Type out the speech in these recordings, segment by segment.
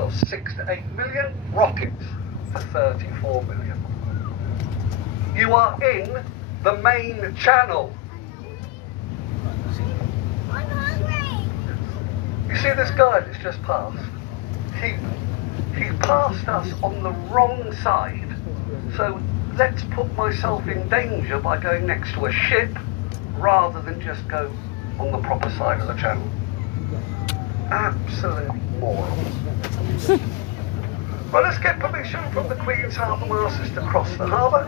of 6 to 8 million, rockets for 34 million. You are in the main channel. I'm hungry. You see this guy that's just passed? He passed us on the wrong side. So let's put myself in danger by going next to a ship rather than just go on the proper side of the channel. Absolute morons. Well, let's get permission from the Queen's Harbour Masters to cross the harbour.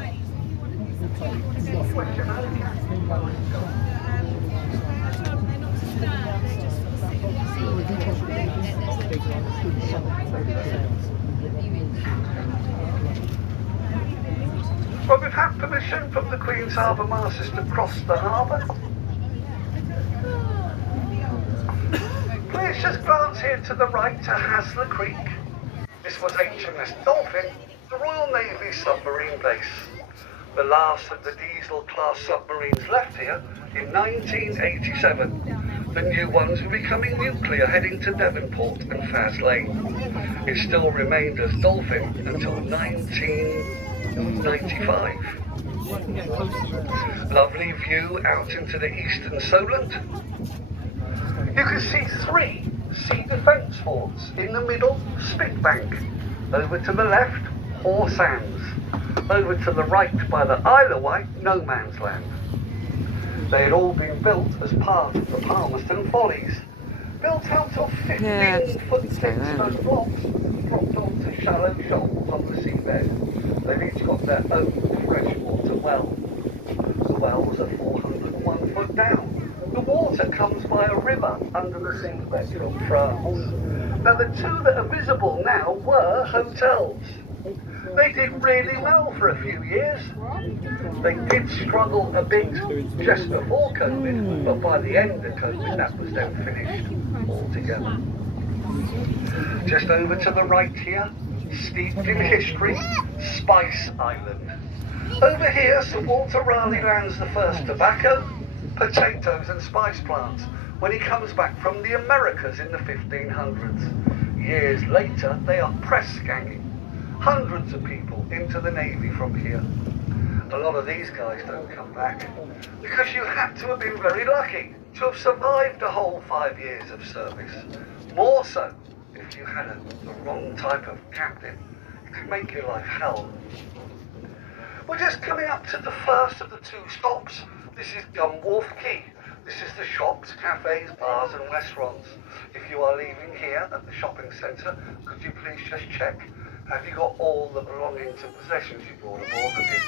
Well, we've had permission from the Queen's Harbour Masters to cross the harbour. Please just glance here to the right to Hasler Creek. This was HMS Dolphin, the Royal Navy submarine base. The last of the diesel-class submarines left here in 1987. The new ones were becoming nuclear, heading to Devonport and Faslane. It still remained as Dolphin until 1995. Lovely view out into the eastern Solent. You can see 3 sea defence forts. In the middle, Spitbank. Over to the left, Hoare Sands. Over to the right by the Isle of Wight, No Man's Land. They had all been built as part of the Palmerston Follies. Built out of 15-foot sandstone blocks, dropped onto shallow shoals on the seabed. They've each got their own freshwater well. The wells are 401 foot down. The water comes by a river under the seabed from France. Now the 2 that are visible now were hotels. They did really well for a few years. They did struggle a bit just before COVID, but by the end of COVID that was then finished altogether. Just over to the right here, steeped in history, Spice Island. Over here, Sir Walter Raleigh lands the first tobacco, potatoes and spice plants when he comes back from the Americas in the 1500s. Years later, they are press ganging hundreds of people into the Navy from here. A lot of these guys don't come back because you had to have been very lucky to have survived a whole 5 years of service. More so if you had the wrong type of captain. It could make your life hell. We're just coming up to the first of the 2 stops. This is Gunwharf Quay. This is the shops, cafes, bars and restaurants. If you are leaving here at the shopping centre, could you please just check, have you got all the belongings and possessions you brought aboard with you?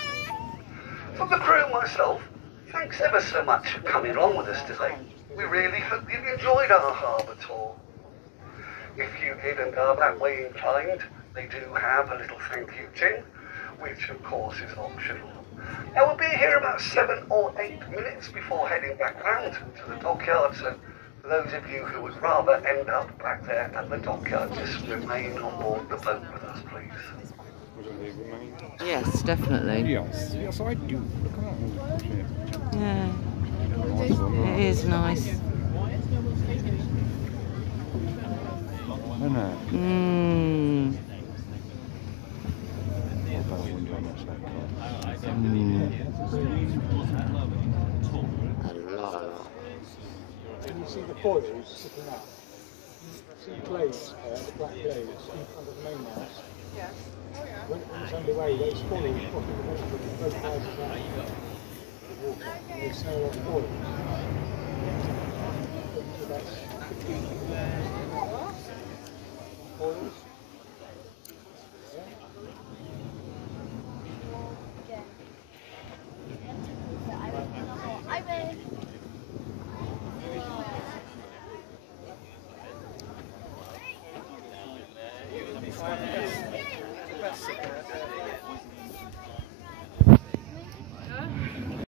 From the crew and myself, thanks ever so much for coming along with us today. We really hope you've enjoyed our harbour tour. If you did and are that way inclined, they do have a little thank you tin, which of course is optional. Now we'll be here about 7 or 8 minutes before heading back round to the dockyard, so for those of you who would rather end up back there at the dockyard, just remain on board the boat with us, please. Yes, definitely. Yes, yes I do. Look at that. Yeah. It is nice. Isn't it? Mmm. Can you see the foils sticking up? See the blades there, the black blades in front of the mainmast? Yes. When it's underway, those foils crossing the water with both sides of the water. They sail off foils. So that's 15 foils.